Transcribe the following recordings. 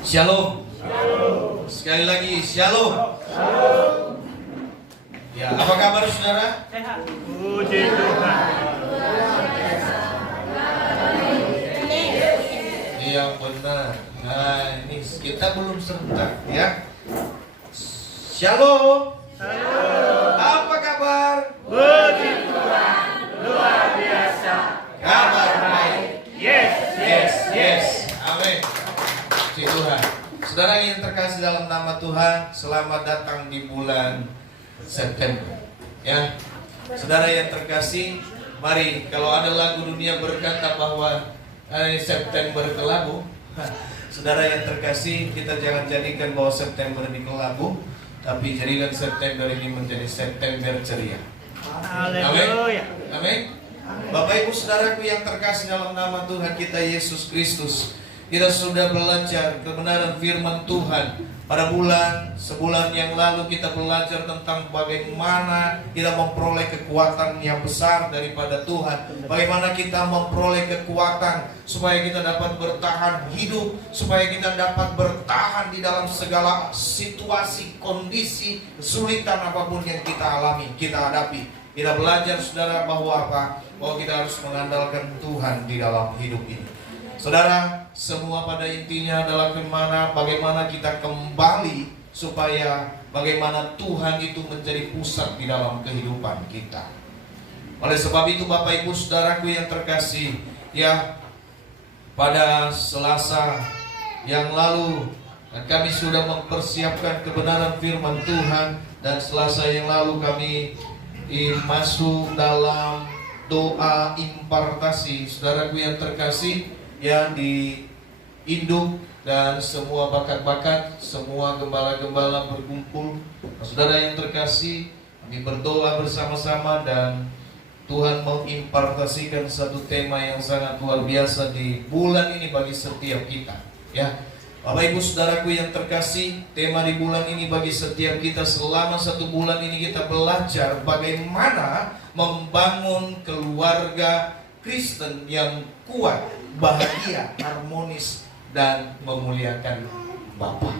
Shalom. Shalom. Sekali lagi shalom. Shalom. Ya, apa kabar saudara? Sehat. Puji Tuhan. Iya benar. Nah ini kita belum serentak ya. Shalom. Shalom. Apa kabar? Puji Tuhan. Luar biasa. Kabar baik. Yes. Yes. Amin. Puji Tuhan. Saudara yang terkasih dalam nama Tuhan, selamat datang di bulan September. Ya, saudara yang terkasih, mari kalau ada lagu dunia berkata bahwa September kelabu, saudara yang terkasih, kita jangan jadikan bahwa September ini kelabu, tapi jadikan September ini menjadi September ceria. Haleluya. Amin. Bapak Ibu saudaraku yang terkasih dalam nama Tuhan kita Yesus Kristus, kita sudah belajar kebenaran firman Tuhan. Pada sebulan yang lalu kita belajar tentang bagaimana kita memperoleh kekuatan yang besar daripada Tuhan. Bagaimana kita memperoleh kekuatan supaya kita dapat bertahan hidup, supaya kita dapat bertahan di dalam segala situasi, kondisi, kesulitan apapun yang kita alami, kita hadapi. Kita belajar saudara bahwa apa? Bahwa kita harus mengandalkan Tuhan di dalam hidup ini. Saudara, semua pada intinya adalah bagaimana kita kembali supaya bagaimana Tuhan itu menjadi pusat di dalam kehidupan kita. Oleh sebab itu Bapak Ibu saudaraku yang terkasih, ya pada Selasa yang lalu kami sudah mempersiapkan kebenaran firman Tuhan, dan Selasa yang lalu kami masuk dalam doa impartasi. Saudaraku yang terkasih, yang di induk dan semua bakat-bakat, semua gembala-gembala berkumpul. Saudara yang terkasih, kami berdoa bersama-sama dan Tuhan mengimpartasikan satu tema yang sangat luar biasa di bulan ini bagi setiap kita. Ya, Bapak Ibu saudaraku yang terkasih, tema di bulan ini bagi setiap kita selama satu bulan ini kita belajar bagaimana membangun keluarga Kristen yang kuat, bahagia, harmonis, dan memuliakan Bapa.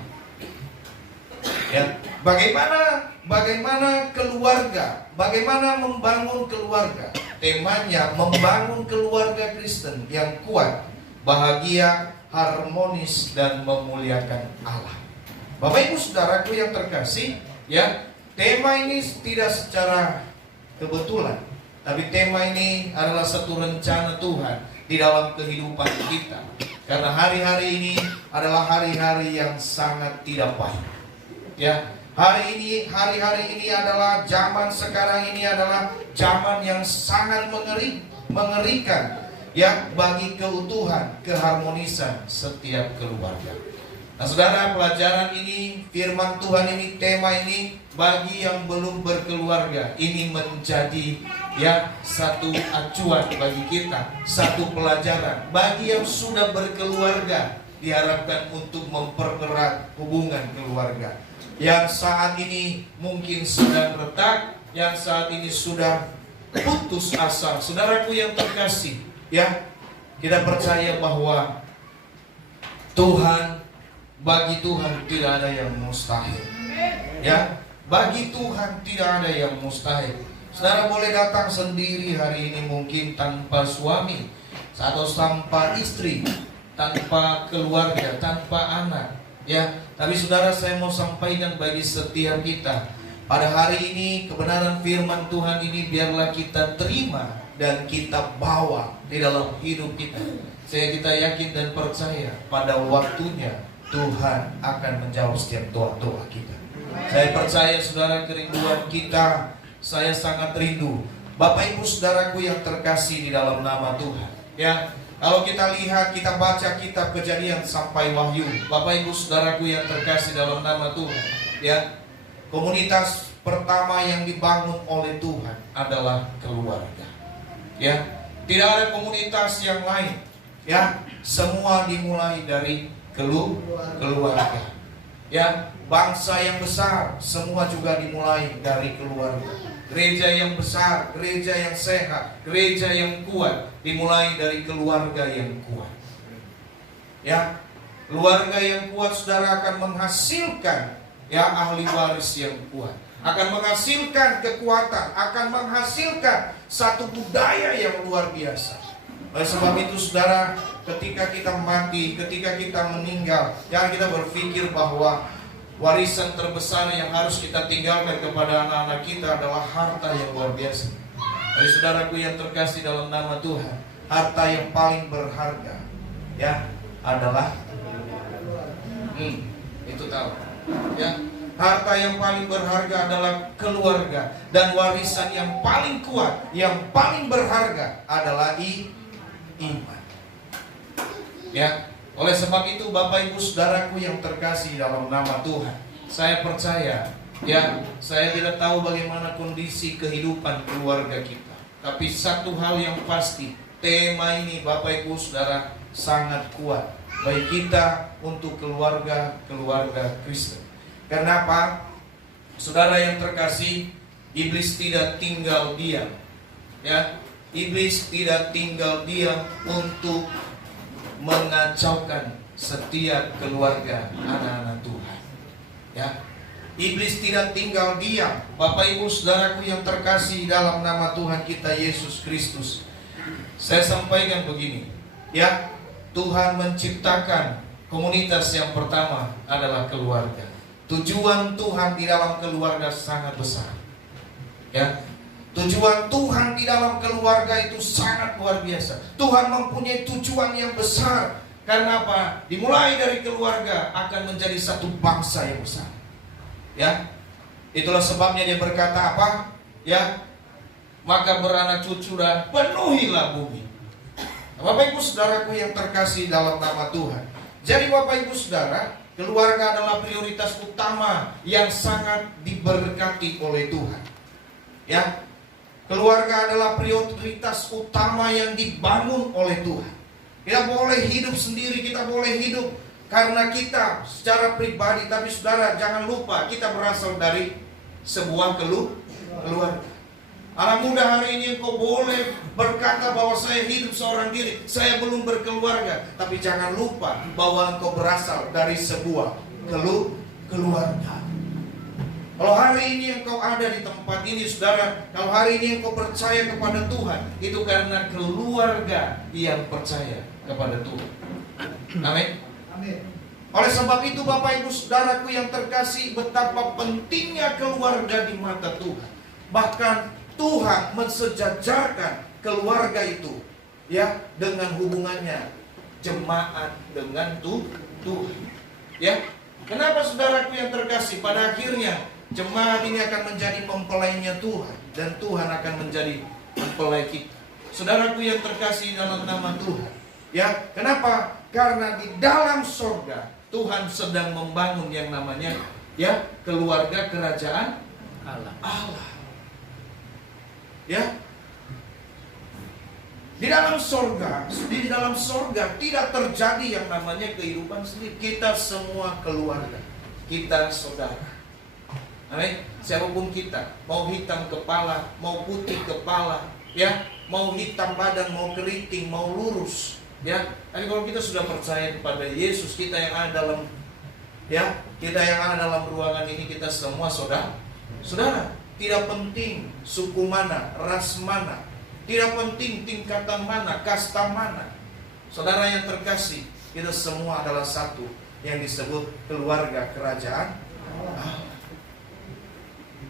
Ya, bagaimana keluarga, bagaimana membangun keluarga. Temanya membangun keluarga Kristen yang kuat, bahagia, harmonis, dan memuliakan Allah. Bapak Ibu saudaraku yang terkasih, ya, tema ini tidak secara kebetulan, tapi tema ini adalah satu rencana Tuhan di dalam kehidupan kita. Karena hari-hari ini adalah hari-hari yang sangat tidak baik. Ya, hari-hari ini adalah zaman sekarang ini adalah zaman yang sangat mengerikan. Ya, bagi keutuhan, keharmonisan setiap keluarga. Nah, saudara, pelajaran ini, firman Tuhan ini, tema ini bagi yang belum berkeluarga, ini menjadi ya satu acuan bagi kita, satu pelajaran. Bagi yang sudah berkeluarga, diharapkan untuk mempererat hubungan keluarga. Yang saat ini mungkin sedang retak, yang saat ini sudah putus asa. Saudaraku yang terkasih, ya, kita percaya bahwa bagi Tuhan tidak ada yang mustahil. Ya, bagi Tuhan tidak ada yang mustahil. Saudara boleh datang sendiri hari ini mungkin tanpa suami atau tanpa istri, tanpa keluarga, tanpa anak. Ya, tapi saudara, saya mau sampaikan bagi setiap kita pada hari ini kebenaran firman Tuhan ini biarlah kita terima dan kita bawa di dalam hidup kita. Kita yakin dan percaya pada waktunya Tuhan akan menjawab setiap doa-doa kita. Saya percaya saudara, kerinduan kita, saya sangat rindu. Bapak Ibu saudaraku yang terkasih di dalam nama Tuhan. Ya, kalau kita lihat, kita baca kitab Kejadian sampai Wahyu. Bapak Ibu saudaraku yang terkasih dalam nama Tuhan. Ya, komunitas pertama yang dibangun oleh Tuhan adalah keluarga. Ya, tidak ada komunitas yang lain. Ya, semua dimulai dari keluarga. Ya, bangsa yang besar semua juga dimulai dari keluarga. Gereja yang besar, gereja yang sehat, gereja yang kuat dimulai dari keluarga yang kuat. Ya, Keluarga yang kuat, saudara, akan menghasilkan ya ahli waris yang kuat, akan menghasilkan kekuatan, akan menghasilkan satu budaya yang luar biasa. Oleh sebab itu, saudara, ketika kita mati, ketika kita meninggal, jangan kita berpikir bahwa warisan terbesar yang harus kita tinggalkan kepada anak-anak kita adalah harta yang luar biasa. Jadi saudaraku yang terkasih dalam nama Tuhan, harta yang paling berharga ya adalah itu tahu ya, harta yang paling berharga adalah keluarga, dan warisan yang paling kuat, yang paling berharga adalah iman. Ya, oleh sebab itu Bapak Ibu saudaraku yang terkasih dalam nama Tuhan, saya percaya ya, saya tidak tahu bagaimana kondisi kehidupan keluarga kita, tapi satu hal yang pasti, tema ini Bapak Ibu saudara sangat kuat bagi kita untuk keluarga Kristen. Kenapa? Saudara yang terkasih, iblis tidak tinggal diam. Ya, iblis tidak tinggal diam untuk mengacaukan setiap keluarga anak-anak Tuhan. Ya, iblis tidak tinggal diam. Bapak Ibu saudaraku yang terkasih dalam nama Tuhan kita Yesus Kristus, saya sampaikan begini, ya, Tuhan menciptakan komunitas yang pertama adalah keluarga. Tujuan Tuhan di dalam keluarga sangat besar. Ya, tujuan Tuhan di dalam keluarga itu sangat luar biasa. Tuhan mempunyai tujuan yang besar. Karena apa? Dimulai dari keluarga akan menjadi satu bangsa yang besar. Ya, itulah sebabnya dia berkata apa? Ya, maka beranak cucu dan penuhilah bumi. Bapak Ibu saudaraku yang terkasih dalam nama Tuhan. Jadi Bapak Ibu saudara, keluarga adalah prioritas utama yang sangat diberkati oleh Tuhan. Ya, keluarga adalah prioritas utama yang dibangun oleh Tuhan. Kita boleh hidup sendiri, kita boleh hidup karena kita secara pribadi, tapi saudara jangan lupa kita berasal dari sebuah keluarga. Anak muda, hari ini engkau boleh berkata bahwa saya hidup seorang diri, saya belum berkeluarga, tapi jangan lupa bahwa engkau berasal dari sebuah keluarga. Kalau hari ini engkau ada di tempat ini, saudara, kalau hari ini engkau percaya kepada Tuhan, itu karena keluarga yang percaya kepada Tuhan. Amin. Amin. Oleh sebab itu Bapak Ibu saudaraku yang terkasih, betapa pentingnya keluarga di mata Tuhan. Bahkan Tuhan mensejajarkan keluarga itu ya dengan hubungannya jemaat dengan Tuhan. Ya. Kenapa saudaraku yang terkasih? Pada akhirnya jemaat ini akan menjadi mempelainya Tuhan, dan Tuhan akan menjadi mempelai kita. Saudaraku yang terkasih dalam nama Tuhan. Ya, kenapa? Karena di dalam surga Tuhan sedang membangun yang namanya ya keluarga kerajaan Allah. Ya, di dalam surga tidak terjadi yang namanya kehidupan sendiri. Kita semua keluarga, kita saudara. Amin. Siapapun kita, mau hitam kepala, mau putih kepala, ya, mau hitam badan, mau keriting, mau lurus, ya. Tapi kalau kita sudah percaya kepada Yesus, kita yang ada dalam, ya, kita yang ada dalam ruangan ini, kita semua saudara. Tidak penting suku mana, ras mana, tidak penting tingkatan mana, kasta mana. Saudara yang terkasih, kita semua adalah satu yang disebut keluarga kerajaan Allah.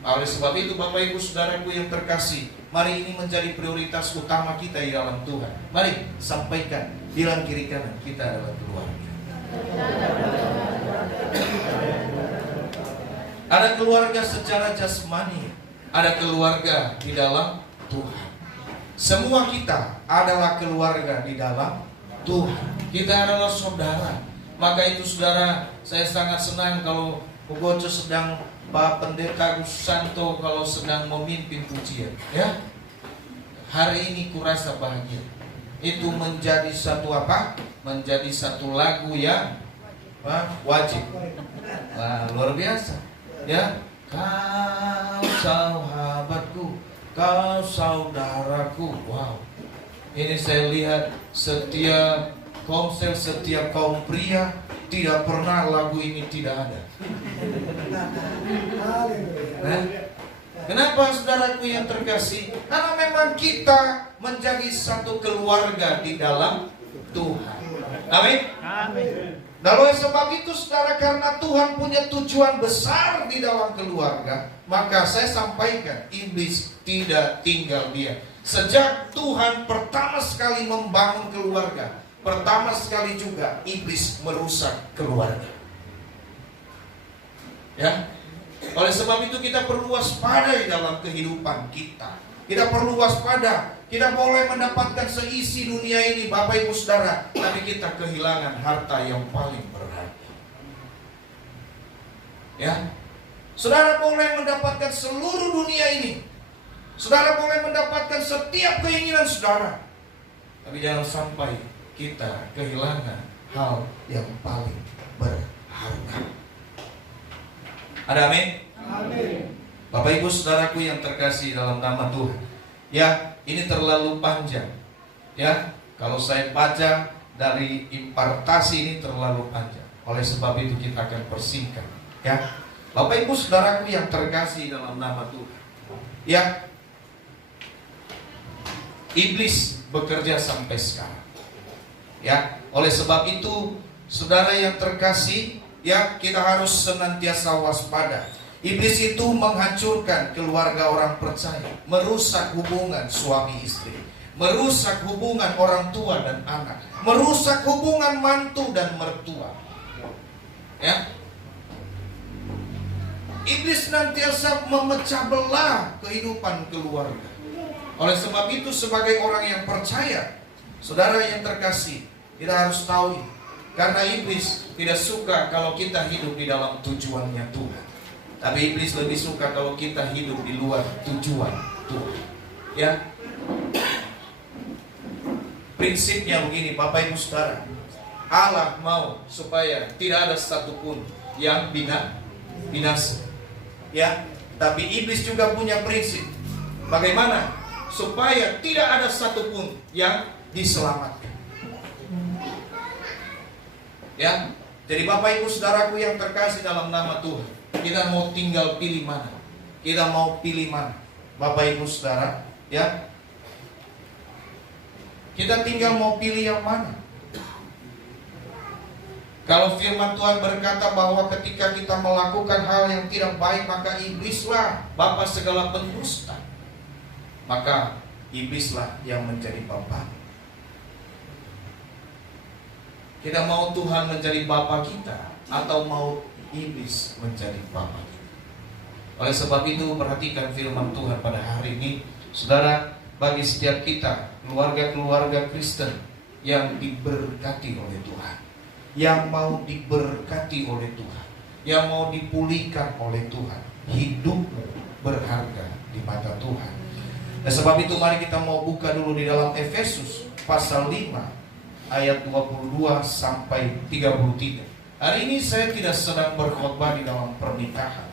Oleh sebab itu Bapak Ibu saudaraku yang terkasih, mari ini menjadi prioritas utama kita di dalam Tuhan. Mari sampaikan, bilang kiri kanan, kita adalah keluarga. Ada keluarga secara jasmani, ada keluarga di dalam Tuhan. Semua kita adalah keluarga di dalam Tuhan. Kita adalah saudara. Maka itu saudara, saya sangat senang kalau Bogoco sedang Pak Pendeta Gusanto kalau sedang memimpin pujian. Ya, hari ini kurasa bahagia. Itu menjadi satu apa? Menjadi satu lagu yang wajib. Wah, luar biasa. Ya, kau sahabatku, kau saudaraku. Wow. Ini saya lihat setiap konser, setiap kaum pria tidak pernah lagu ini tidak ada. Nah, kenapa saudaraku yang terkasih? Karena memang kita menjadi satu keluarga di dalam Tuhan. Amin. Amin. Dan oleh sebab itu saudara, karena Tuhan punya tujuan besar di dalam keluarga, maka saya sampaikan, iblis tidak tinggal diam. Sejak Tuhan pertama sekali membangun keluarga, pertama sekali juga iblis merusak keluarga. Ya. Oleh sebab itu kita perlu waspada di dalam kehidupan kita. Kita perlu waspada. Kita boleh mendapatkan seisi dunia ini, Bapak Ibu Saudara, tapi kita kehilangan harta yang paling berharga. Ya. Saudara boleh mendapatkan seluruh dunia ini. Saudara boleh mendapatkan setiap keinginan saudara. Tapi jangan sampai kita kehilangan hal yang paling berharga. Ada amin? Amin. Bapak Ibu Saudaraku yang terkasih dalam nama Tuhan. Ya, ini terlalu panjang. Ya, kalau saya baca dari impartasi ini terlalu panjang. Oleh sebab itu kita akan persingkat. Ya, Bapak Ibu Saudaraku yang terkasih dalam nama Tuhan. Ya, iblis bekerja sampai sekarang. Ya, oleh sebab itu saudara yang terkasih, ya, kita harus senantiasa waspada. Iblis itu menghancurkan keluarga orang percaya, merusak hubungan suami istri, merusak hubungan orang tua dan anak, merusak hubungan mantu dan mertua. Ya. Iblis senantiasa memecah belah kehidupan keluarga. Oleh sebab itu sebagai orang yang percaya, saudara yang terkasih, kita harus tahu ini. Karena iblis tidak suka kalau kita hidup di dalam tujuannya Tuhan. Tapi iblis lebih suka kalau kita hidup di luar tujuan Tuhan. Ya. Prinsipnya begini, Bapak Ibu Saudara. Allah mau supaya tidak ada satupun yang binasa. Ya, tapi iblis juga punya prinsip. Bagaimana supaya tidak ada satupun yang diselamatkan. Ya, jadi Bapak Ibu Saudaraku yang terkasih dalam nama Tuhan, kita mau tinggal pilih mana? Kita mau pilih mana? Bapak Ibu Saudara, ya. Kita tinggal mau pilih yang mana? Kalau firman Tuhan berkata bahwa ketika kita melakukan hal yang tidak baik, maka iblislah bapa segala pendusta. Maka iblislah yang menjadi bapa. Kita mau Tuhan menjadi bapa kita, atau mau iblis menjadi bapa kita? Oleh sebab itu perhatikan firman Tuhan pada hari ini, saudara, bagi setiap kita, keluarga-keluarga Kristen yang diberkati oleh Tuhan, yang mau diberkati oleh Tuhan, yang mau dipulihkan oleh Tuhan, hidupmu berharga di mata Tuhan. Dan sebab itu mari kita mau buka dulu di dalam Efesus pasal 5 ayat 22 sampai 33. Hari ini saya tidak sedang berkhotbah di dalam pernikahan,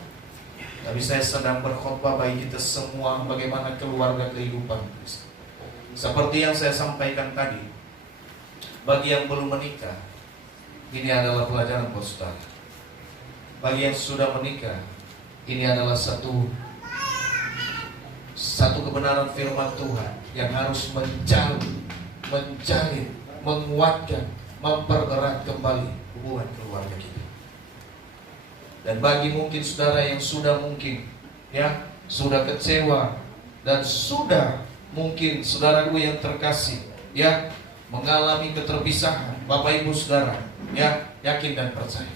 tapi saya sedang berkhotbah bagi kita semua bagaimana keluarga kehidupan Kristus. Seperti yang saya sampaikan tadi, bagi yang belum menikah, ini adalah pelajaran buat saudara. Bagi yang sudah menikah, ini adalah satu kebenaran firman Tuhan yang harus menjalin, menguatkan, mempererat kembali hubungan keluarga kita. Dan bagi mungkin saudara yang sudah sudah kecewa dan sudah mungkin saudaraku yang terkasih mengalami keterpisahan, Bapak Ibu Saudara, yakin dan percaya,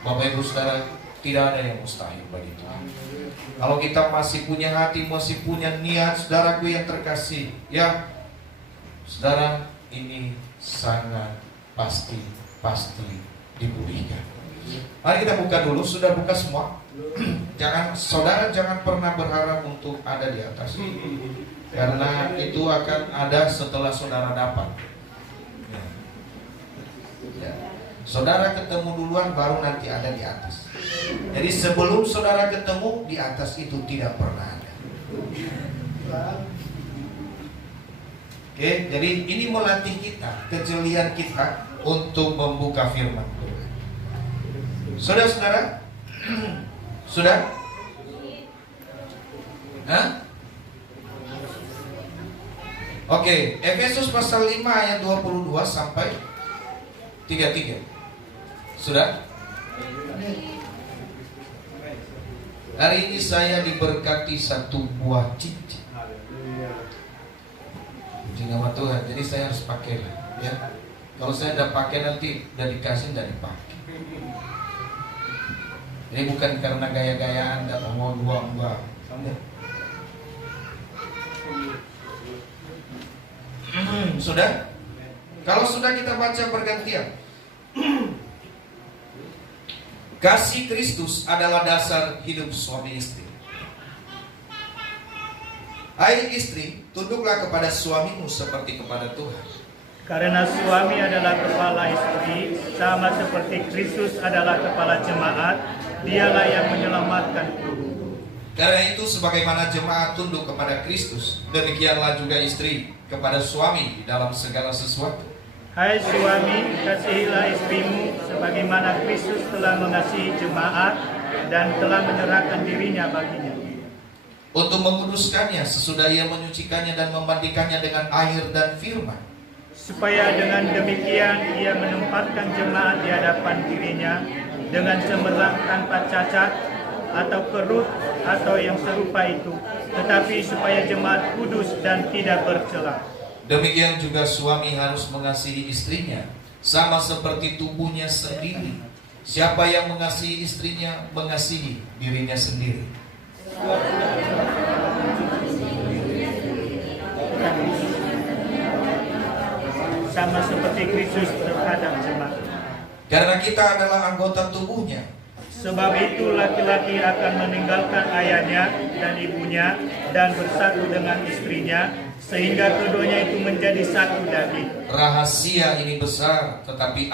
Bapak Ibu Saudara, tidak ada yang mustahil bagi Tuhan. Kalau kita masih punya hati, masih punya niat, saudaraku yang terkasih, saudara, ini sangat pasti dipulihkan. Mari kita buka dulu. Sudah buka semua? Saudara jangan pernah berharap untuk ada di atas, karena itu akan ada setelah saudara dapat. Saudara ketemu duluan, baru nanti ada di atas. Jadi sebelum saudara ketemu, di atas itu tidak pernah ada. Oke, jadi ini melatih kita, kejelian kita untuk membuka firman Tuhan. Sudah saudara? Sudah? Hah? Oke, Efesus pasal 5 ayat 22 sampai 33. Sudah? Hari ini saya diberkati satu buah cincin. Puji nama Tuhan. Jadi saya harus pakai, ya. Kalau saya tidak pakai nanti udah dikasih tidak dipakai. Ini bukan karena gaya-gayaan, tidak mau dua enggak. Sudah? Kalau sudah kita baca bergantian. Kasih Kristus adalah dasar hidup suami istri. Hai istri, tunduklah kepada suamimu seperti kepada Tuhan. Karena suami adalah kepala istri, sama seperti Kristus adalah kepala jemaat, dialah yang menyelamatkan tubuh. Karena itu sebagaimana jemaat tunduk kepada Kristus, demikianlah juga istri kepada suami dalam segala sesuatu. Hai suami, kasihilah istrimu sebagaimana Kristus telah mengasihi jemaat dan telah menyerahkan dirinya baginya, untuk menguduskannya sesudah ia menyucikannya dan memandikannya dengan air dan firman, supaya dengan demikian ia menempatkan jemaat di hadapan dirinya dengan cemerlang tanpa cacat atau kerut atau yang serupa itu, tetapi supaya jemaat kudus dan tidak bercela. Demikian juga suami harus mengasihi istrinya, sama seperti tubuhnya sendiri. Siapa yang mengasihi istrinya, mengasihi dirinya sendiri. Sama seperti Kristus terhadap jemaat. Karena kita adalah anggota tubuhnya. Sebab itu laki-laki akan meninggalkan ayahnya dan ibunya dan bersatu dengan istrinya, sehingga keduanya itu menjadi satu daging. Rahasia ini besar, tetapi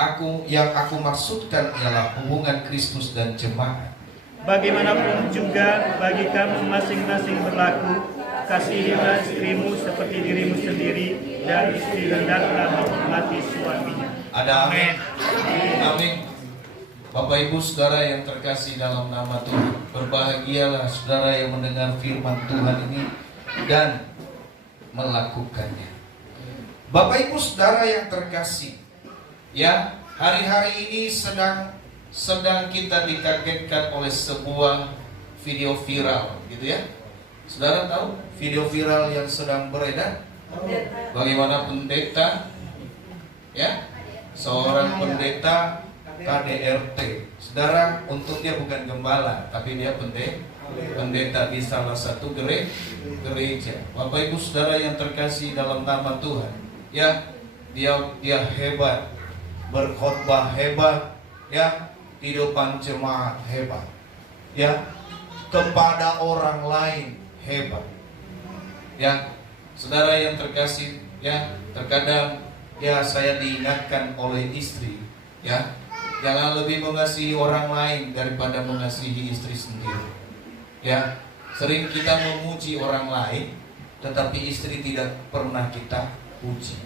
yang aku maksudkan ialah hubungan Kristus dan jemaat. Bagaimanapun juga bagi kamu masing-masing berlaku, kasihilah istrimu seperti dirimu sendiri, dan istri hendaklah menghormati suaminya. Ada amin. Amin. Bapak Ibu Saudara yang terkasih dalam nama Tuhan, berbahagialah saudara yang mendengar firman Tuhan ini dan melakukannya. Bapak Ibu Saudara yang terkasih, ya, hari-hari ini sedang kita dikagetkan oleh sebuah video viral, gitu ya. Saudara tahu video viral yang sedang beredar? Bagaimana pendeta, ya, seorang pendeta KDRT. Saudara, untuk dia bukan gembala, tapi dia pendeta di salah satu gereja. Bapak Ibu Saudara yang terkasih dalam nama Tuhan, ya, dia hebat, berkhotbah hebat, ya, di depan jemaat hebat, ya, kepada orang lain hebat, ya. Saudara yang terkasih, ya, terkadang ya saya diingatkan oleh istri, ya, jangan lebih mengasihi orang lain daripada mengasihi istri sendiri. Ya, sering kita memuji orang lain, tetapi istri tidak pernah kita puji.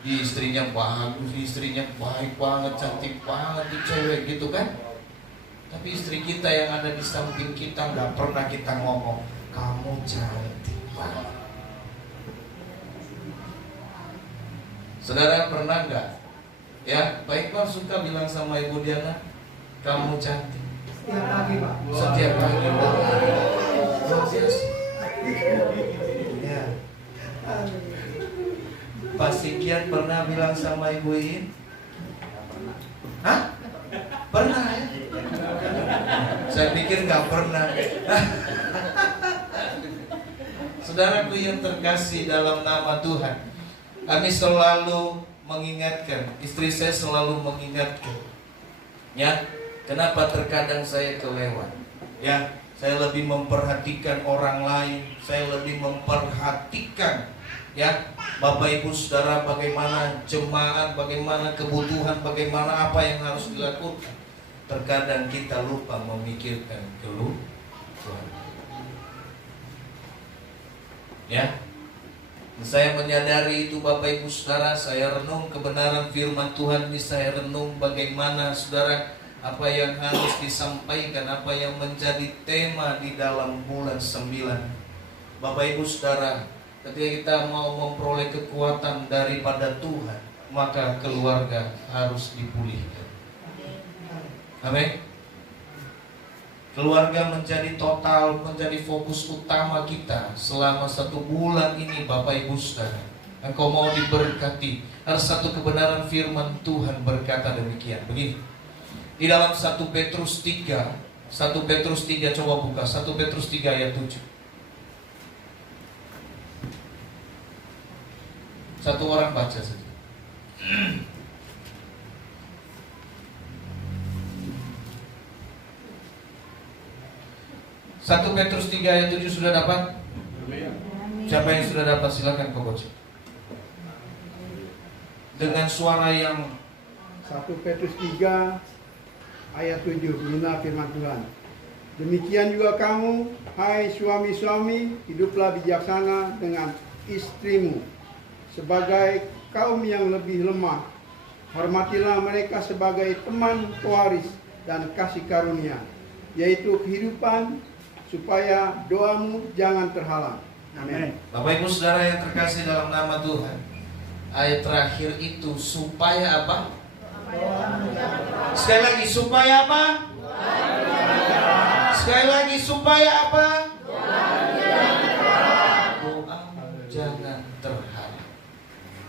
Istrinya bagus, istrinya baik banget, cantik banget, di cewek gitu kan. Tapi istri kita yang ada di samping kita nggak pernah kita ngomong, kamu cantik banget. Saudara pernah nggak? Ya, Pak Iqbal suka bilang sama Ibu Diana, kamu cantik. Setiap pagi, Pak. Setiap pagi, Pak. Ya. Pak Sikian pernah bilang sama Ibu In? Hah? Pernah ya? Saya pikir nggak pernah. Saudaraku yang terkasih dalam nama Tuhan, kami selalu mengingatkan, istri saya selalu mengingatkan, ya, kenapa terkadang saya kelewat, ya, saya lebih memperhatikan orang lain, saya lebih memperhatikan, ya, Bapak Ibu Saudara, bagaimana jemaat, bagaimana kebutuhan, bagaimana apa yang harus dilakukan. Terkadang kita lupa memikirkan keluarga, ya. Saya menyadari itu Bapak Ibu Saudara, saya renung kebenaran firman Tuhan ini, saya renung bagaimana Saudara apa yang harus disampaikan, apa yang menjadi tema di dalam bulan 9. Bapak Ibu Saudara, ketika kita mau memperoleh kekuatan daripada Tuhan, maka keluarga harus dipulihkan. Amin. Keluarga menjadi total, menjadi fokus utama kita selama 1 bulan ini Bapak Ibu Saudara. Engkau mau diberkati. Ada satu kebenaran firman Tuhan berkata demikian. Begini. Di dalam 1 Petrus 3, 1 Petrus 3 coba buka, 1 Petrus 3 ayat 7. Satu orang baca saja. 1 Petrus 3 ayat 7 sudah dapat? Siapa yang sudah dapat silakan kau baca. Dengan suara yang 1 Petrus 3 ayat 7 beginilah firman Tuhan. Demikian juga kamu, hai suami-suami, hiduplah bijaksana dengan istrimu sebagai kaum yang lebih lemah. Hormatilah mereka sebagai teman pewaris dan kasih karunia, yaitu kehidupan, supaya doamu jangan terhalang. Amin. Bapak Ibu Saudara yang terkasih dalam nama Tuhan, ayat terakhir itu supaya apa? Sekali lagi, supaya apa? Sekali lagi, supaya apa? Doamu jangan terhalang.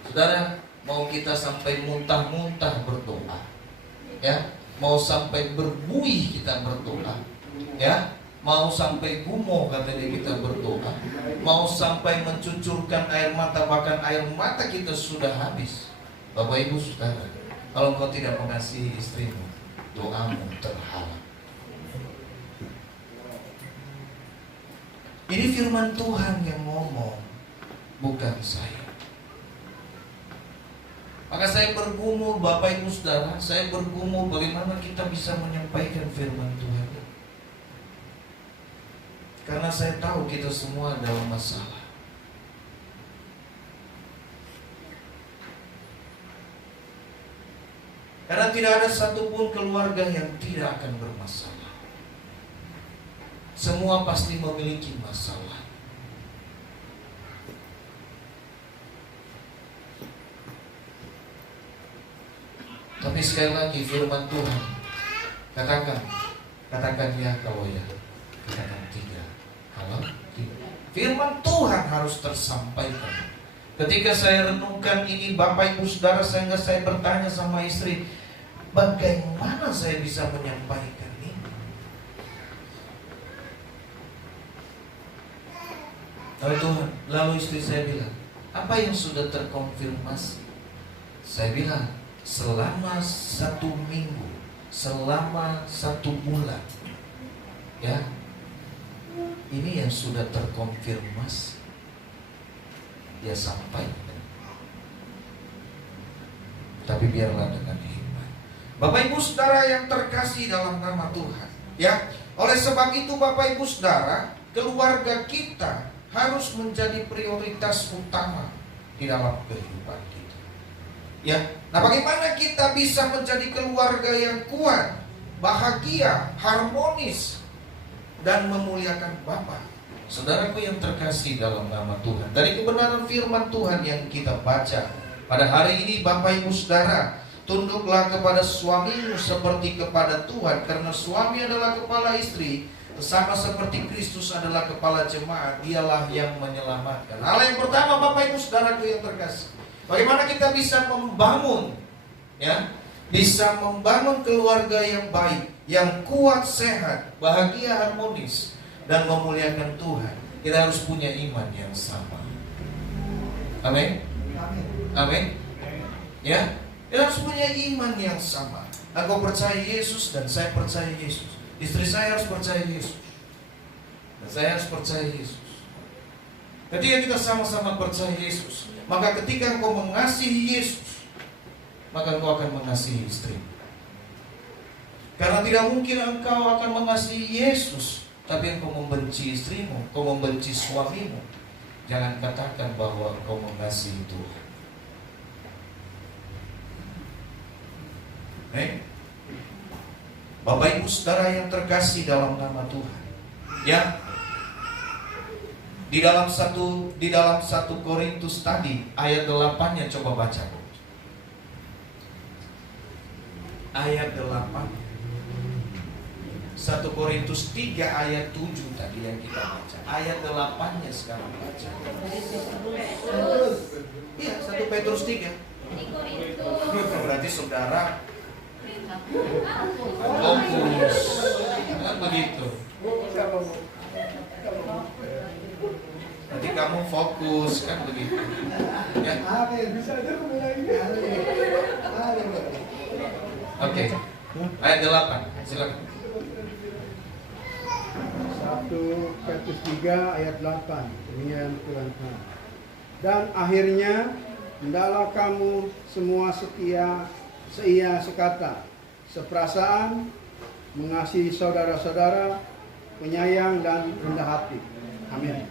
Saudara, mau kita sampai muntah-muntah berdoa, ya, mau sampai berbuih kita berdoa, ya, mau sampai gumoh katanya kita berdoa, mau sampai mencucurkan air mata, bahkan air mata kita sudah habis. Bapak Ibu Saudara, kalau engkau tidak mengasihi istrimu, doamu terhalang. Ini firman Tuhan yang ngomong, bukan saya. Maka saya bergumul, Bapak Ibu Saudara, saya bergumul bagaimana kita bisa menyampaikan firman Tuhan. Karena saya tahu kita semua dalam masalah. Karena tidak ada satupun keluarga yang tidak akan bermasalah. Semua pasti memiliki masalah. Tapi sekali lagi firman Tuhan, katakan ya kalau ya, katakan tidak. Kalau tidak, firman Tuhan harus tersampaikan. Ketika saya renungkan ini Bapak Ibu Saudara, sehingga saya bertanya sama istri, bagaimana saya bisa menyampaikan ini? Lalu istri saya bilang, apa yang sudah terkonfirmasi? Saya bilang, selama 1 minggu, selama 1 bulan, ya, ini yang sudah terkonfirmasi, dia sampaikan. Tapi biarlah dengan hikmat. Bapak Ibu Saudara yang terkasih dalam nama Tuhan, ya, oleh sebab itu Bapak Ibu Saudara, keluarga kita harus menjadi prioritas utama di dalam kehidupan kita. Ya, nah bagaimana kita bisa menjadi keluarga yang kuat, bahagia, harmonis, dan memuliakan Bapa? Saudaraku yang terkasih dalam nama Tuhan, dari kebenaran firman Tuhan yang kita baca pada hari ini, Bapak Ibu Saudara, tunduklah kepada suamimu seperti kepada Tuhan, karena suami adalah kepala istri, sama seperti Kristus adalah kepala jemaat, dialah yang menyelamatkan. Hal yang pertama, Bapak Ibu Saudaraku yang terkasih, bagaimana kita bisa membangun, ya, bisa membangun keluarga yang baik, yang kuat, sehat, bahagia, harmonis, dan memuliakan Tuhan. Kita harus punya iman yang sama. Amin. Amin. Ya, kita harus punya iman yang sama. Aku percaya Yesus dan saya percaya Yesus. Istri saya harus percaya Yesus dan saya harus percaya Yesus. Ketika kita sama-sama percaya Yesus, maka ketika engkau mengasihi Yesus, maka engkau akan mengasihi istri. Karena tidak mungkin engkau akan mengasihi Yesus tapi engkau membenci istrimu, engkau membenci suamimu. jangan katakan bahwa kau mengasihi Tuhan. Bapak Ibu Saudara yang terkasih dalam nama Tuhan, ya, di dalam satu Korintus tadi ayat 8-nya coba baca. Ayat 8, 1 Korintus 3 ayat 7 tadi yang kita baca. Ayat 8-nya sekarang baca. Iya, 1 Petrus 3. Berarti saudara fokus, kan begitu. Nanti kamu fokus, kan begitu. Ya. Oke. Ayat 8, silakan. 1 Petrus 3 ayat 8. Demikian Tuhan. Dan akhirnya hendaklah kamu semua seia sekata, seperasaan, mengasihi saudara-saudara, penyayang dan rendah hati. Amin.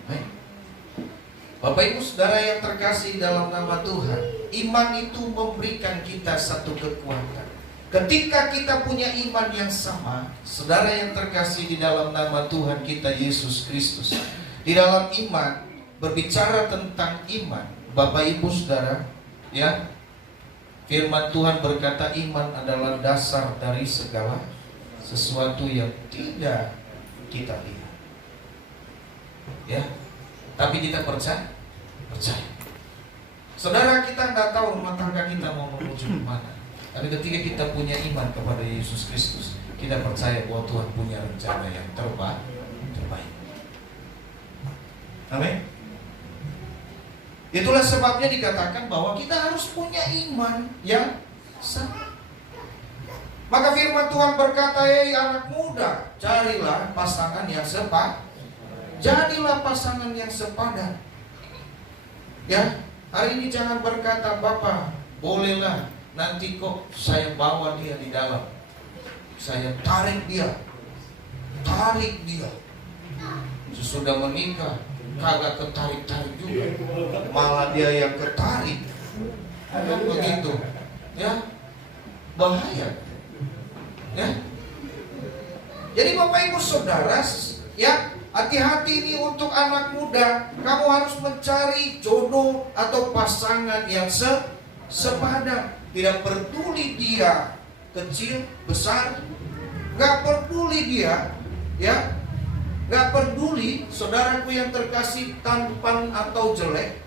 Bapak Ibu Saudara yang terkasih dalam nama Tuhan, iman itu memberikan kita satu kekuatan. Ketika kita punya iman yang sama, saudara yang terkasih di dalam nama Tuhan kita Yesus Kristus, di dalam iman, berbicara tentang iman, Bapak Ibu Saudara, ya, firman Tuhan berkata iman adalah dasar dari segala sesuatu yang tidak kita lihat, ya, tapi kita percaya. Saudara, kita nggak tahu rumah tangga kita mau menuju kemana. Tapi ketika kita punya iman kepada Yesus Kristus, kita percaya bahwa Tuhan punya rencana yang terbaik. Amin. Itulah sebabnya dikatakan bahwa kita harus punya iman yang sama. Maka firman Tuhan berkata, "Hei anak muda, carilah pasangan yang sepadan. Jadilah pasangan yang sepadan." Ya, hari ini jangan berkata, "Bapak, bolehlah, nanti kok saya bawa dia di dalam, saya tarik dia. Sesudah menikah kagak ketarik-tarik juga, malah dia yang ketarik." Begitu, ya, bahaya, ya. Jadi Bapak Ibu Saudara, ya, hati-hati ini untuk anak muda. Kamu harus mencari jodoh atau pasangan yang sepadan. Tidak peduli dia kecil, besar, gak peduli dia, ya, gak peduli saudaraku yang terkasih tampan atau jelek.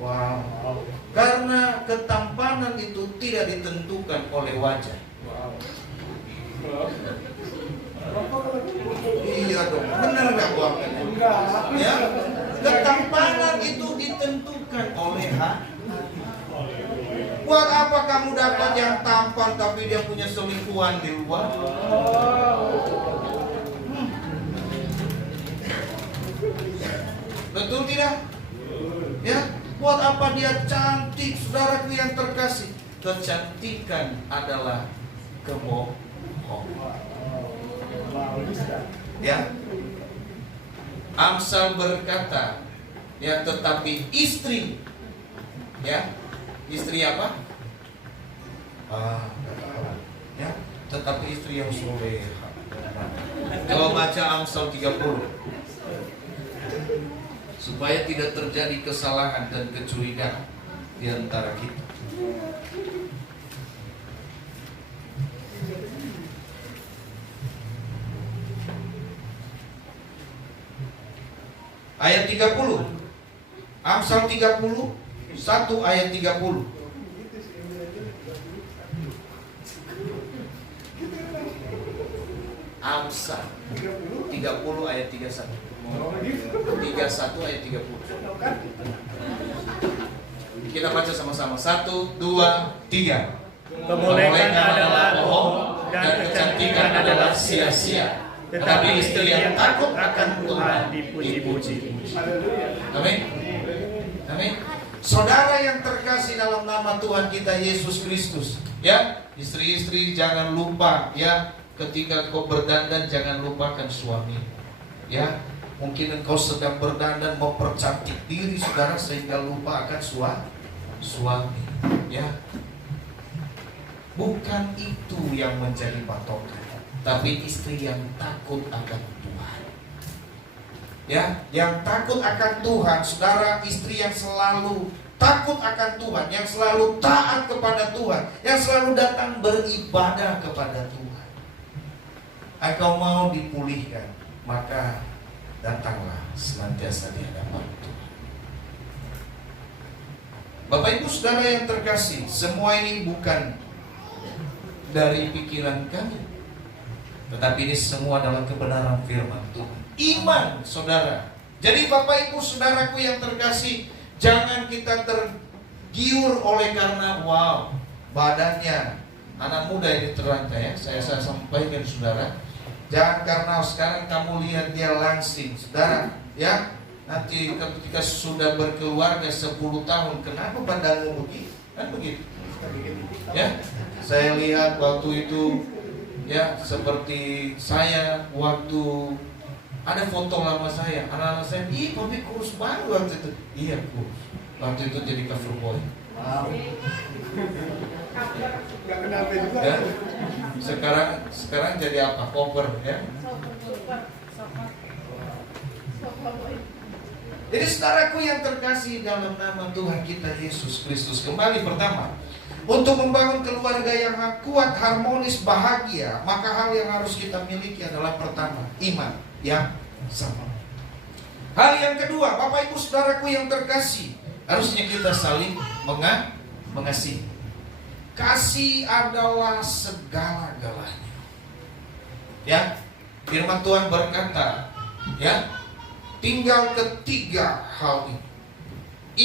Wow. Karena ketampanan itu tidak ditentukan oleh wajah. Iya dong, benar nggak Bang? Ya, ketampanan itu ditentukan oleh hati. Buat apa kamu dapat yang tampan tapi dia punya selingkuhan di luar? Betul tidak? Ya, buat apa dia cantik, saudaraku yang terkasih? Kecantikan adalah kebohongan. Ya, Amsal berkata, ya, tetapi istri, ya, istri apa? Ya, tetapi istri yang soleha. Kalau baca Amsal 30, supaya tidak terjadi kesalahan dan kecurigaan di antara kita. Ayat 30, Amsal 30, 1 ayat 30. Amsal 30 ayat 31. 31 ayat 30. Kita baca sama-sama. 1, 2, 3. Kemolekan adalah bohong dan kecantikan adalah sia-sia. Tetapi istri yang takut akan Tuhan dipuji-puji. Amin. Amin. Saudara yang terkasih dalam nama Tuhan kita Yesus Kristus, ya, istri-istri jangan lupa, ya, ketika kau berdandan jangan lupakan suami, ya. Mungkin engkau sedang berdandan mempercantik diri saudara sehingga lupa akan suami. Ya, bukan itu yang menjadi patokan, tapi istri yang takut akan Tuhan. Ya, yang takut akan Tuhan, saudara, istri yang selalu takut akan Tuhan, yang selalu taat kepada Tuhan, yang selalu datang beribadah kepada Tuhan. Engkau mau dipulihkan, maka datanglah senantiasa di hadapan Tuhan. Bapak Ibu Saudara yang terkasih, semua ini bukan dari pikiran kami, tetapi ini semua adalah kebenaran firman Tuhan. Iman saudara. Jadi Bapak Ibu Saudaraku yang terkasih, jangan kita tergiur oleh karena wow, badannya anak muda ini terantai ya. Saya sampaikan saudara, jangan karena sekarang kamu lihat dia langsing, saudara, ya. Nanti ketika sudah berkeluarga 10 tahun, kenapa pandangmu begitu? Kan begitu. Ya, saya lihat waktu itu, ya, seperti saya waktu ada foto lama saya, anak-anak saya, ih papi kurus banget waktu itu. Iya kurus. Waktu itu jadi cover boy. Wow. Ya. Sekarang jadi apa? Cover ya. Jadi saudaraku yang terkasih dalam nama Tuhan kita Yesus Kristus, kembali pertama, untuk membangun keluarga yang kuat, harmonis, bahagia, maka hal yang harus kita miliki adalah pertama, iman yang sama. Hal yang kedua, Bapak Ibu Saudaraku yang terkasih, harusnya kita saling mengasihi. Kasih adalah segala-galanya. Ya, firman Tuhan berkata, ya, tinggal ketiga hal ini: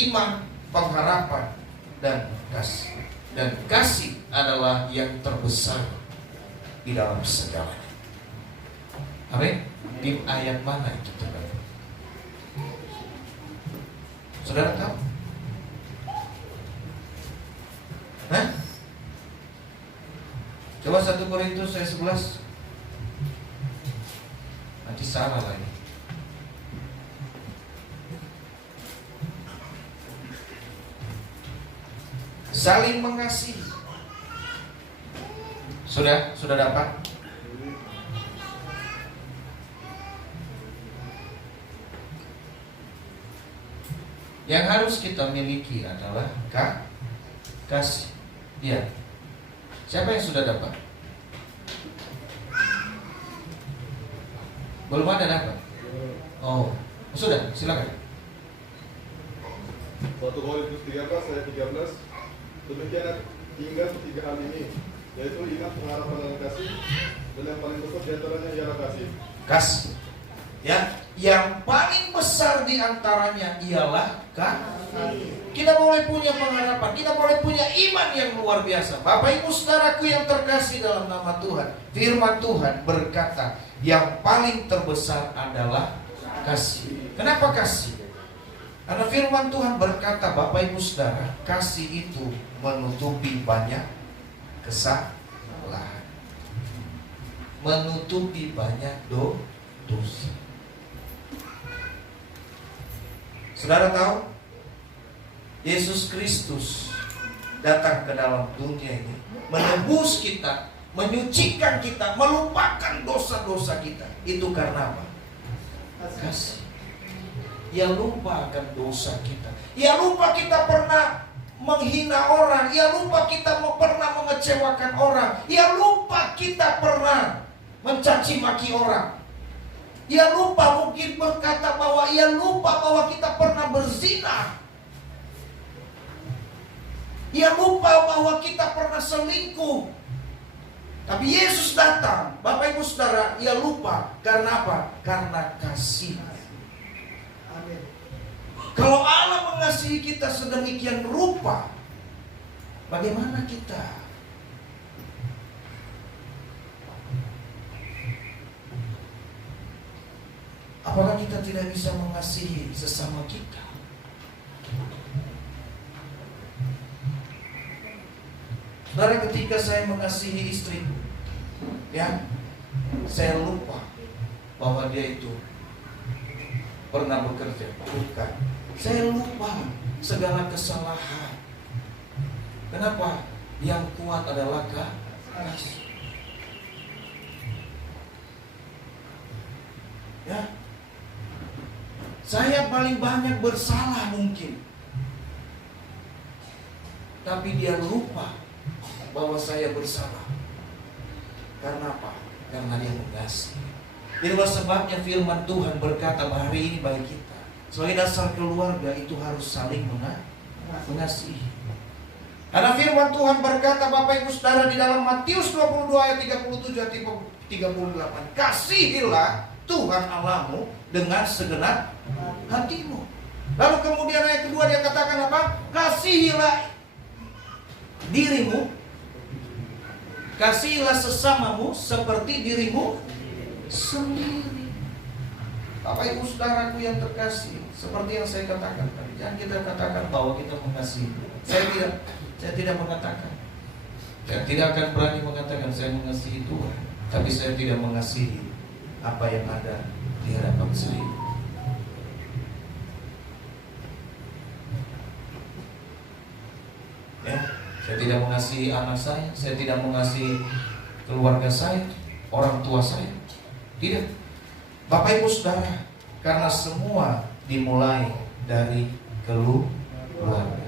iman, pengharapan, dan kasih. Dan kasih adalah yang terbesar di dalam segalanya. Amin. Di ayat mana itu terdapat? Saudara tahu? Hah? Coba 1 Korintus ayat 11. Nanti salah lagi. Saling mengasihi. Sudah dapat? Yang harus kita miliki adalah kasih. Ya. Siapa yang sudah dapat? Belum ada dapat? Oh, sudah, silakan. 1 Korintus 13 ayat 13. Demikian ingat 3 hal ini, yaitu ingat, pengharapan, dan kasih. Dan yang paling besar di antaranya ialah kasih. Kasih. Ya, yang paling besar di antaranya ialah kasih. Kita boleh punya pengharapan, kita boleh punya iman yang luar biasa. Bapak Ibu Saudaraku yang terkasih dalam nama Tuhan, firman Tuhan berkata, yang paling terbesar adalah kasih. Kenapa kasih? Karena firman Tuhan berkata, Bapak Ibu Saudara, kasih itu menutupi banyak kesalahan, menutupi banyak dosa. Saudara tahu, Yesus Kristus datang ke dalam dunia ini, menebus kita, menyucikan kita, melupakan dosa-dosa kita. Itu karena apa? Kasih. Ia lupa akan dosa kita. Ia lupa kita pernah menghina orang. Ia lupa kita pernah mengecewakan orang. Ia lupa kita pernah mencaci maki orang. Ia lupa mungkin berkata bahwa ia lupa bahwa kita pernah berzina. Ia lupa bahwa kita pernah selingkuh. Tapi Yesus datang, Bapak Ibu Saudara, ia lupa. Karena apa? Karena kasih. Kalau Allah mengasihi kita sedemikian rupa, bagaimana kita? Apakah kita tidak bisa mengasihi sesama kita? Saudara, ketika saya mengasihi istriku, ya, saya lupa bahwa dia itu pernah bekerja. Bukan. Saya lupa segala kesalahan. Kenapa? Yang kuat adalah kasih. Ya, saya paling banyak bersalah mungkin, tapi dia lupa bahwa saya bersalah. Karena apa? Karena dia mengasihi. Itulah sebabnya firman Tuhan berkata hari ini bagi kita, sebagai dasar keluarga itu harus saling mengasihi. Karena firman Tuhan berkata, Bapak Ibu Saudara, di dalam Matius 22 ayat 37 38, kasihilah Tuhan Allahmu dengan segenap hatimu. Lalu kemudian ayat kedua dia katakan apa? Kasihilah dirimu, kasihilah sesamamu seperti dirimu sendiri. Bapak Ibu Saudaraku yang terkasih, seperti yang saya katakan tadi, jangan kita katakan bahwa kita mengasihi. Saya tidak mengatakan. Saya tidak akan berani mengatakan saya mengasihi Tuhan, tapi saya tidak mengasihi apa yang ada di hadapan saya. Ya, saya tidak mengasihi anak saya tidak mengasihi keluarga saya, orang tua saya. Tidak. Bapak Ibu Saudara, karena semua dimulai dari keluarga.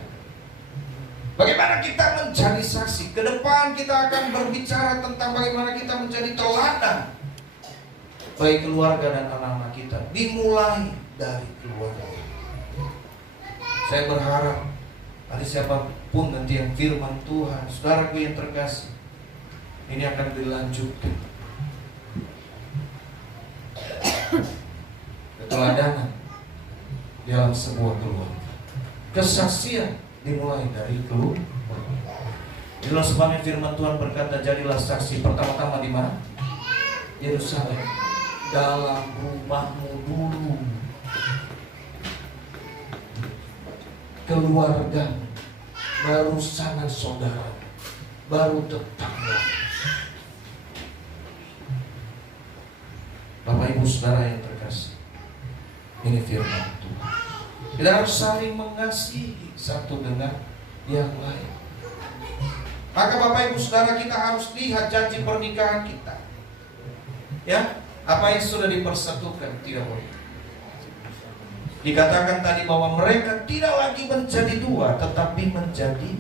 Bagaimana kita menjadi saksi? Ke depan kita akan berbicara tentang bagaimana kita menjadi teladan bagi keluarga dan anak-anak kita. Dimulai dari keluarga. Saya berharap ada siapapun nanti yang firman Tuhan, saudaraku yang terkasih, ini akan dilanjutkan. Keteladanan dalam sebuah keluarga. Kesaksian dimulai dari keluarga. Itulah sebabnya firman Tuhan berkata, jadilah saksi pertama-tama di mana? Yerusalem. Dalam rumahmu dulu, keluarga, baru sanak saudara, baru tetangga. Bapak Ibu Saudara yang terkasih, ini firman Tuhan. Kita harus saling mengasihi satu dengan yang lain. Maka Bapak Ibu Saudara, kita harus lihat janji pernikahan kita. Ya, apa yang sudah dipersatukan tidak boleh. Dikatakan tadi bahwa mereka tidak lagi menjadi dua, tetapi menjadi.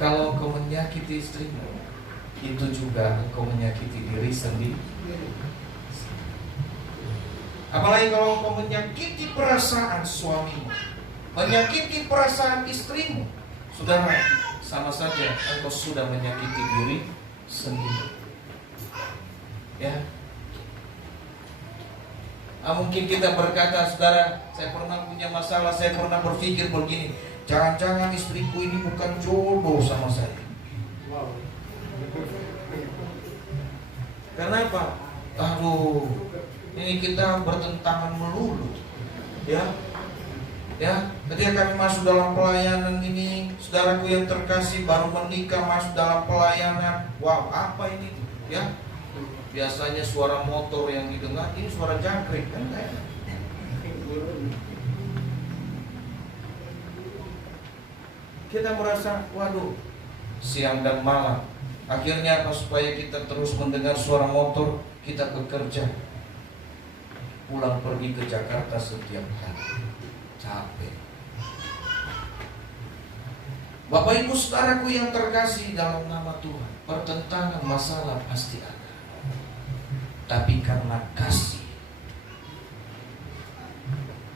Kalau engkau menyakiti istrimu, itu juga engkau menyakiti diri sendiri. Apalagi kalau engkau menyakiti perasaan suamimu, menyakiti perasaan istrimu, saudara, sama saja engkau sudah menyakiti diri sendiri. Ya. Mungkin kita berkata, saudara, saya pernah punya masalah, saya pernah berpikir begini, jangan-jangan istriku ini bukan jodoh sama saya. Kenapa? Aduh, ini kita bertentangan melulu. Ya, ketika kami masuk dalam pelayanan ini, saudaraku yang terkasih baru menikah masuk dalam pelayanan, wow, apa ini? Ya. Biasanya suara motor yang didengar, ini suara jangkrik kan kayak. Kita merasa, waduh, siang dan malam. Akhirnya apa? Supaya kita terus mendengar suara motor, kita bekerja. Pulang pergi ke Jakarta setiap hari. Capek. Bapak Ibu Saudaraku yang terkasih dalam nama Tuhan, pertentangan masalah pasti ada. Tapi karena kasih,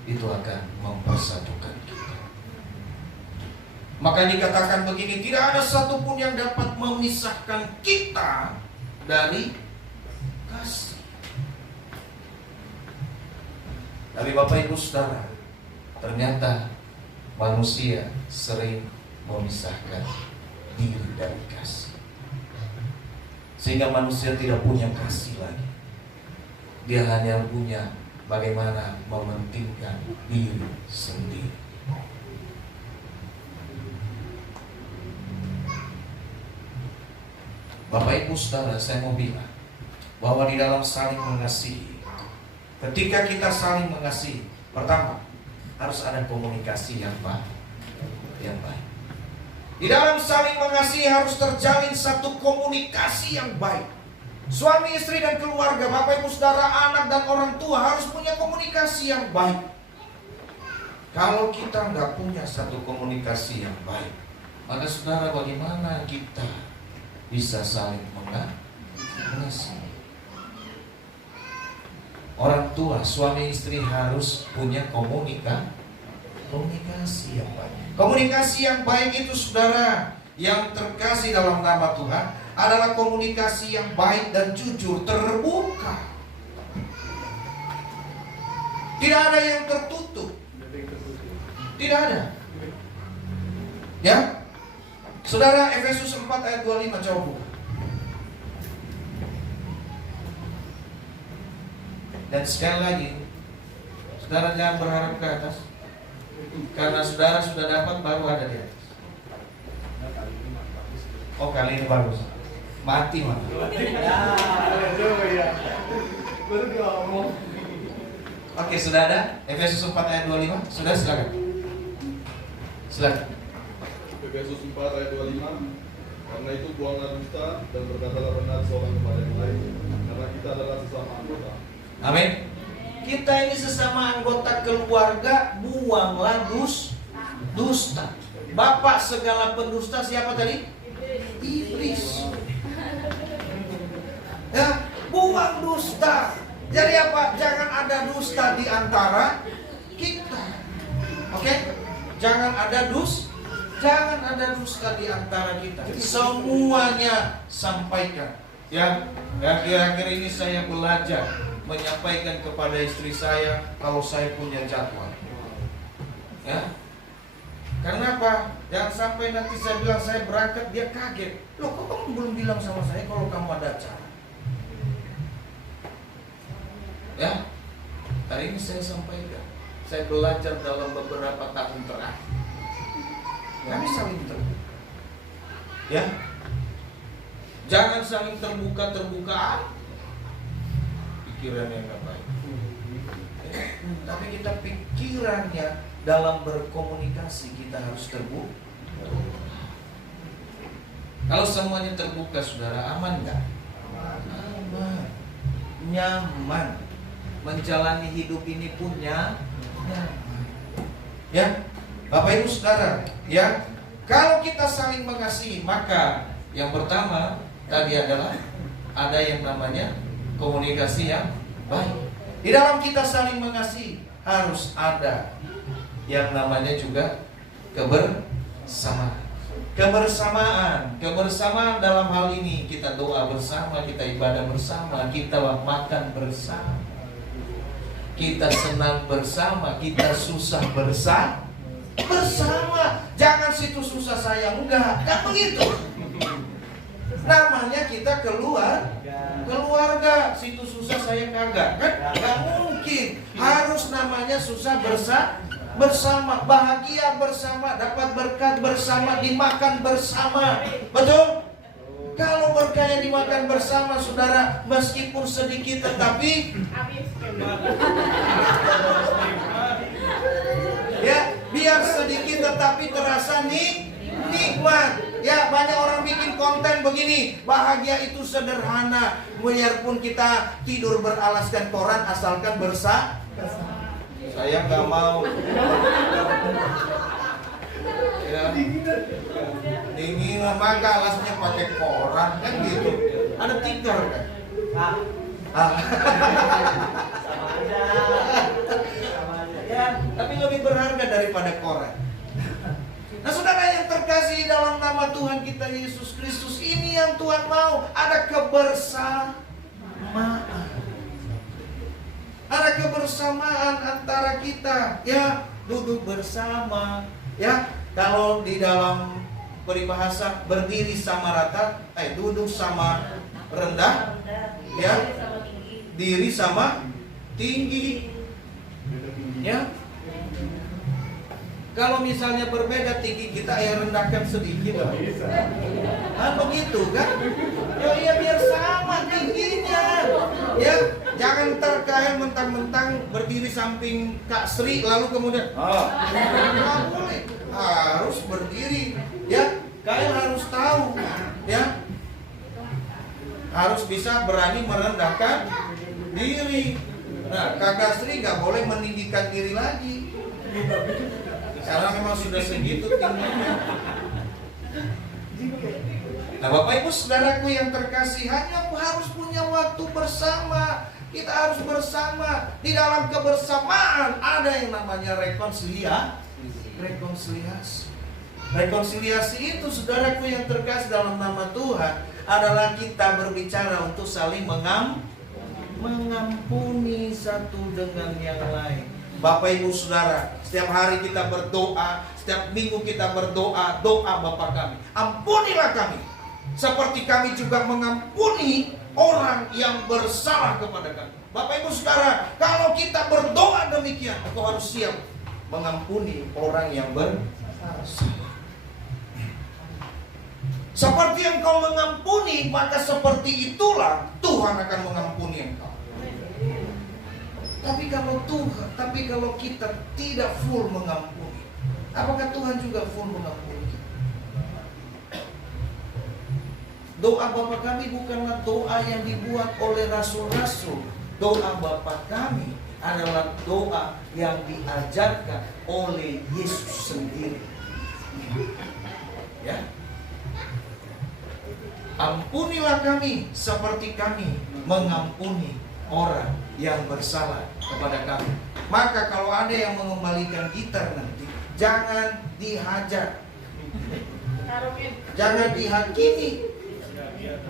itu akan mempersatukan kita. Maka dikatakan begini, tidak ada satupun yang dapat memisahkan kita dari kasih. Tapi Bapak Ibu Saudara, ternyata manusia sering memisahkan diri dari kasih, sehingga manusia tidak punya kasih lagi. Dia hanya punya bagaimana mementingkan diri sendiri. Bapak Ibu Saudara, saya mau bilang bahwa di dalam saling mengasihi, Ketika kita saling mengasihi, pertama harus ada komunikasi yang baik. Di dalam saling mengasihi harus terjalin satu komunikasi yang baik. Suami, istri, dan keluarga, Bapak, Ibu, Saudara, anak, dan orang tua harus punya komunikasi yang baik. Kalau kita nggak punya satu komunikasi yang baik, maka saudara, bagaimana kita bisa saling mengasihi? Orang tua, suami, istri harus punya komunikasi yang baik. Komunikasi yang baik itu, saudara, yang terkasih dalam nama Tuhan, adalah komunikasi yang baik dan jujur, terbuka. Tidak ada yang tertutup. Tidak ada. Ya, saudara, Efesus 4 ayat 25, coba buka. Dan sekali lagi, saudara jangan berharap ke atas, karena saudara sudah dapat, baru ada di atas. Oh, kali ini bagus. Mati mah. Oke, sudah ada Efesus 4 ayat 25. Sudah, silakan. Silakan. Efesus 4 ayat 25. Karena itu buanglah dusta dan berkatalah benar seorang kepada yang lain, karena kita adalah sesama anggota. Amin. Kita ini sesama anggota keluarga, buanglah dusta. Bapak segala pendusta siapa tadi? Iblis. Ya, buang dusta. Jadi apa? Jangan ada dusta di antara kita. Oke? Jangan ada dusta di antara kita. Semuanya sampaikan. Ya, akhir-akhir ini saya belajar menyampaikan kepada istri saya kalau saya punya jadwal. Ya. Karena apa? Jangan sampai nanti saya bilang saya berangkat, dia kaget. Loh, kok kamu belum bilang sama saya kalau kamu ada acara? Ya, hari ini saya sampaikan. Saya belajar dalam beberapa tahun terakhir. Kami saling terbuka. Ya, jangan saling terbuka-terbukaan. Pikiran yang nggak baik. Ya, tapi kita pikirannya dalam berkomunikasi kita harus terbuka. Kalau semuanya terbuka, saudara, aman nggak? Aman, nyaman. Menjalani hidup ini pun nyaman. Ya, Bapak Ibu Saudara, ya, kalau kita saling mengasihi, maka yang pertama tadi adalah ada yang namanya komunikasi yang baik. Di dalam kita saling mengasihi harus ada yang namanya juga kebersamaan dalam hal ini kita doa bersama, kita ibadah bersama, kita makan bersama, kita senang bersama, kita susah bersama. Jangan situ susah saya enggak begitu. Namanya kita keluarga, situ susah saya kagak, kan? Nggak mungkin. Harus namanya susah bersama, bahagia bersama, dapat berkat bersama, dimakan bersama. Betul? Kalau berkahnya dimakan bersama, saudara, meskipun sedikit tetapi ya, biar sedikit tetapi terasa nikmat. Ya, banyak orang bikin konten begini, bahagia itu sederhana, biarpun kita tidur beralaskan koran asalkan bersama. Saya nggak mau. Ya, dingin maka alasnya pakai koran kan gitu. Ada tikar kan? Sama aja. Ya, tapi lebih berharga daripada koran. Nah, saudara yang terkasih dalam nama Tuhan kita Yesus Kristus, ini yang Tuhan mau, ada kebersamaan. Ada kebersamaan antara kita, ya, duduk bersama, ya. Kalau di dalam peribahasa berdiri sama rata, duduk sama rendah, ya, diri sama tinggi, ya. Kalau misalnya berbeda tinggi kita, rendahkan sedikit. Begitu kan? Ya, biar sama tingginya. Ya, jangan terkait mentang-mentang berdiri samping Kak Sri lalu kemudian nggak boleh, harus berdiri ya. Kalian harus tahu ya, harus bisa berani merendahkan diri. Nah, Kakak Sri nggak boleh meninggikan diri lagi karena memang sudah segitu tingginya. Nah, Bapak Ibu Saudaraku yang terkasih, hanya harus punya waktu bersama. Kita harus bersama. Di dalam kebersamaan ada yang namanya rekonsiliasi. Rekonsiliasi itu, saudaraku yang terkasih dalam nama Tuhan, adalah kita berbicara untuk saling mengampuni satu dengan yang lain. Bapak Ibu Saudara, setiap hari kita berdoa, setiap minggu kita berdoa, doa Bapa kami, ampunilah kami seperti kami juga mengampuni orang yang bersalah kepada kami. Bapak Ibu Saudara, kalau kita berdoa demikian, engkau harus siap mengampuni orang yang bersalah. Seperti engkau mengampuni, maka seperti itulah Tuhan akan mengampuni engkau. Tapi kalau kita tidak full mengampuni, apakah Tuhan juga full mengampuni kita? Doa Bapa kami bukanlah doa yang dibuat oleh rasul-rasul. Doa Bapa kami adalah doa yang diajarkan oleh Yesus sendiri. Ya. Ampunilah kami seperti kami mengampuni orang yang bersalah kepada kami. Maka kalau ada yang mengembalikan gitar nanti, jangan dihajar, jangan dihakimi,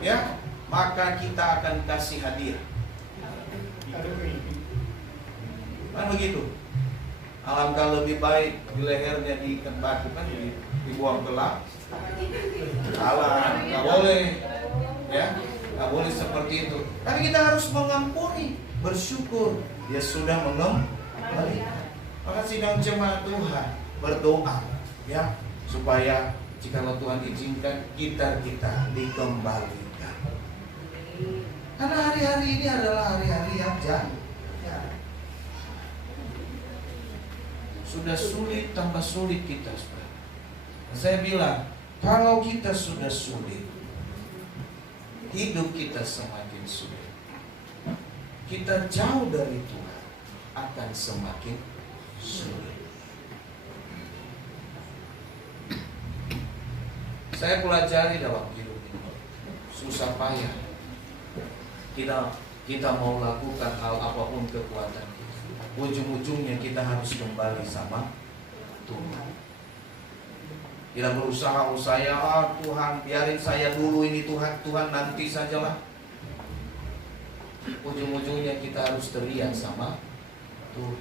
ya. Maka kita akan kasih hadiah. Kan begitu. Alangkah lebih baik di lehernya diikat batu, kan dibuang gelap. Salah, nggak boleh, ya, nggak boleh seperti itu. Tapi kita harus mengampuni, bersyukur dia sudah mengembalikan. Maka sidang jemaat Tuhan berdoa, ya, supaya jikalau Tuhan izinkan kita dikembalikan. Karena hari-hari ini adalah hari-hari yang sudah sulit tambah sulit kita, saudara. Saya bilang, kalau kita sudah sulit, hidup kita semakin sulit. Kita jauh dari Tuhan akan semakin sulit. Saya pelajari dalam hidup ini, susah payah. Kita mau lakukan hal apapun kekuatan kita, ujung-ujungnya kita harus kembali sama Tuhan. Tidak berusaha, Tuhan biarin saya dulu ini, Tuhan nanti sajalah. Ujung-ujungnya kita harus teriak sama Tuhan.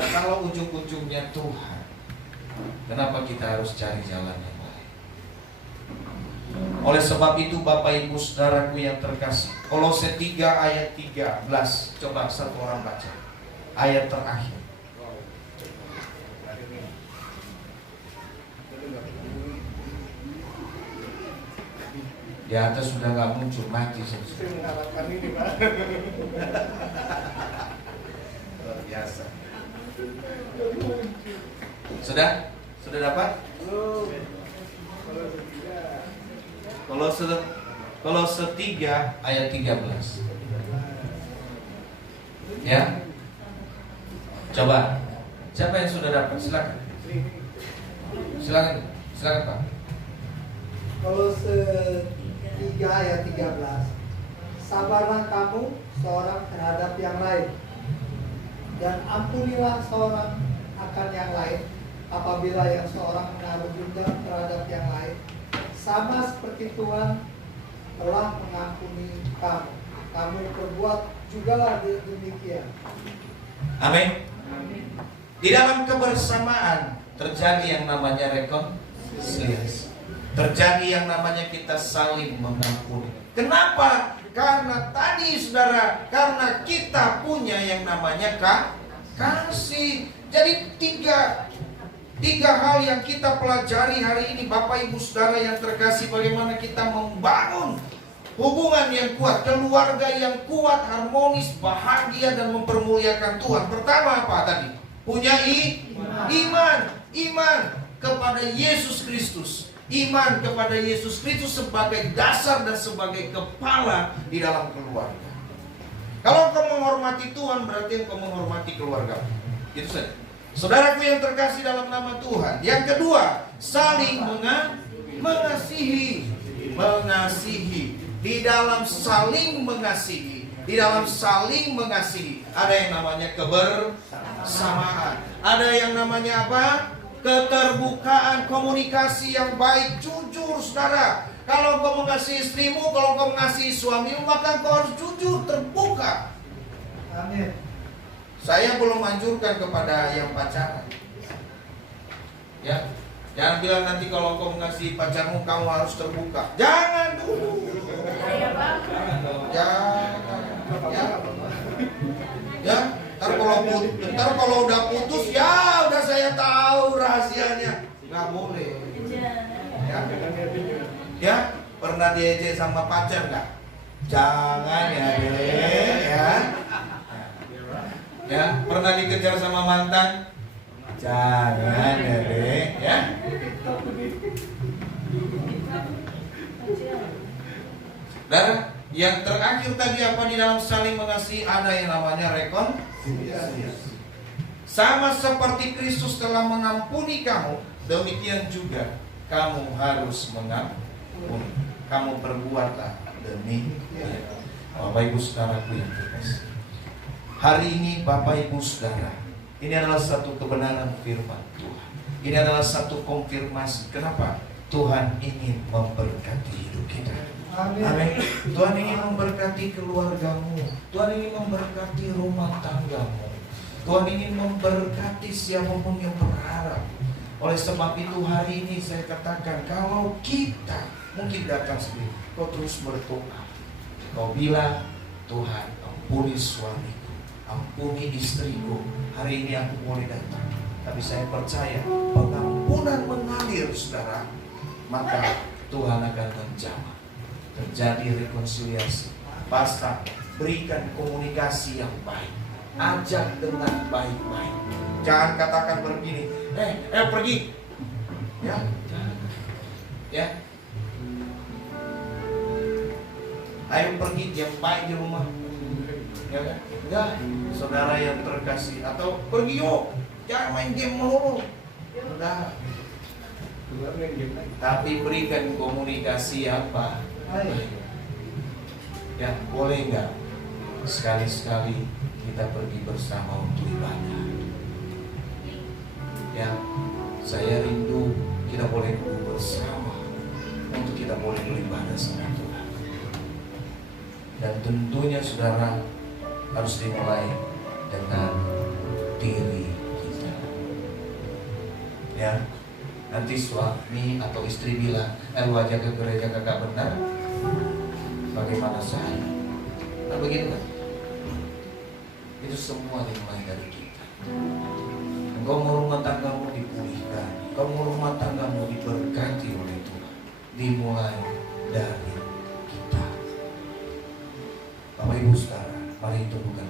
Nah, kalau ujung-ujungnya Tuhan, kenapa kita harus cari jalan yang lain? Oleh sebab itu Bapak Ibu Saudaraku yang terkasih, Kolose 3 ayat 13. Coba satu orang baca ayat terakhir. Di atas sudah nggak muncul, mati saja. Luar biasa. Sudah dapat? Kolose 3 ayat 13. Ya. Coba. Siapa yang sudah dapat? Silakan Pak. Kolose 3 ayat 13. Sabarlah kamu seorang terhadap yang lain, dan ampunilah seorang akan yang lain apabila yang seorang menaruh dendam terhadap yang lain, sama seperti Tuhan telah mengampuni kamu. Kamu perbuat jugalah demikian. Amin. Di dalam kebersamaan terjadi yang namanya rekonsiliasi. Terjadi yang namanya kita saling mengampuni. Kenapa? Karena tadi saudara, karena kita punya yang namanya kasih. Jadi tiga hal yang kita pelajari hari ini, Bapak Ibu Saudara yang terkasih, bagaimana kita membangun hubungan yang kuat, keluarga yang kuat, harmonis, bahagia, dan mempermuliakan Tuhan. Pertama apa tadi? Punya iman kepada Yesus Kristus. Iman kepada Yesus Kristus sebagai dasar dan sebagai kepala di dalam keluarga. Kalau kau menghormati Tuhan, berarti kau menghormati keluarga. Itu saja. Saudaraku yang terkasih dalam nama Tuhan. Yang kedua, saling mengasihi. Di dalam saling mengasihi, ada yang namanya kebersamaan. Ada yang namanya apa? Keterbukaan, komunikasi yang baik, jujur, saudara. Kalau kau mengasihi istrimu, kalau kau mengasihi suamimu, maka kau harus jujur, terbuka. Amin. Saya belum anjurkan kepada yang pacaran. Ya, jangan bilang nanti kalau kau mengasihi pacarmu, kamu harus terbuka. Jangan dulu. Jangan. Ya. Ntar kalau udah putus, ya udah saya tahu rahasianya. Nggak boleh. Ya, pernah diejek sama pacar nggak? Jangan ya, ya. Ya, pernah dikejar sama mantan? Jangan ya, ya. Dan yang terakhir tadi apa di dalam saling mengasihi, ada yang namanya rekonsiliasi. Sama seperti Kristus telah mengampuni kamu, demikian juga kamu harus mengampuni. Kamu perbuatlah demikian. Bapak Ibu saudaraku yang terkasih, hari ini Bapak Ibu saudara, ini adalah satu kebenaran firman Tuhan. Ini adalah satu konfirmasi kenapa Tuhan ingin memberkati hidup kita. Amin. Tuhan ingin memberkati keluargamu. Tuhan ingin memberkati rumah tanggamu. Tuhan ingin memberkati siapapun yang berharap. Oleh sebab itu hari ini saya katakan, kalau kita mungkin datang sendiri, kau terus berdoa. Kau bilang, Tuhan ampuni suamiku, ampuni istriku. Hari ini aku boleh datang. Tapi saya percaya pengampunan mengalir, saudara. Maka Tuhan akan menjamah. Terjadi rekonsiliasi, pasang, berikan komunikasi yang baik, ajak dengan baik-baik. Jangan katakan begini, pergi, ya, ya, ayo pergi, diam baik di rumah, ya kan? Enggak, saudara yang terkasih, atau pergi yuk, jangan main game melulu, enggak. Tapi berikan komunikasi apa? Ya, boleh nggak sekali-sekali kita pergi bersama untuk ibadah? Ya, saya rindu kita boleh duduk bersama untuk kita boleh beribadah sama Tuhan. Dan tentunya saudara harus dimulai dengan diri kita. Ya, nanti suami atau istri bilang, wajah ke gereja kakak benar. Bagaimana saya? Nah begitu kan? Itu semua dimulai dari kita. Engkau mau rumah tanggamu dipulihkan, engkau mau rumah tanggamu diberkati oleh Tuhan, dimulai dari kita. Bapak Ibu saudara, mari teguhkan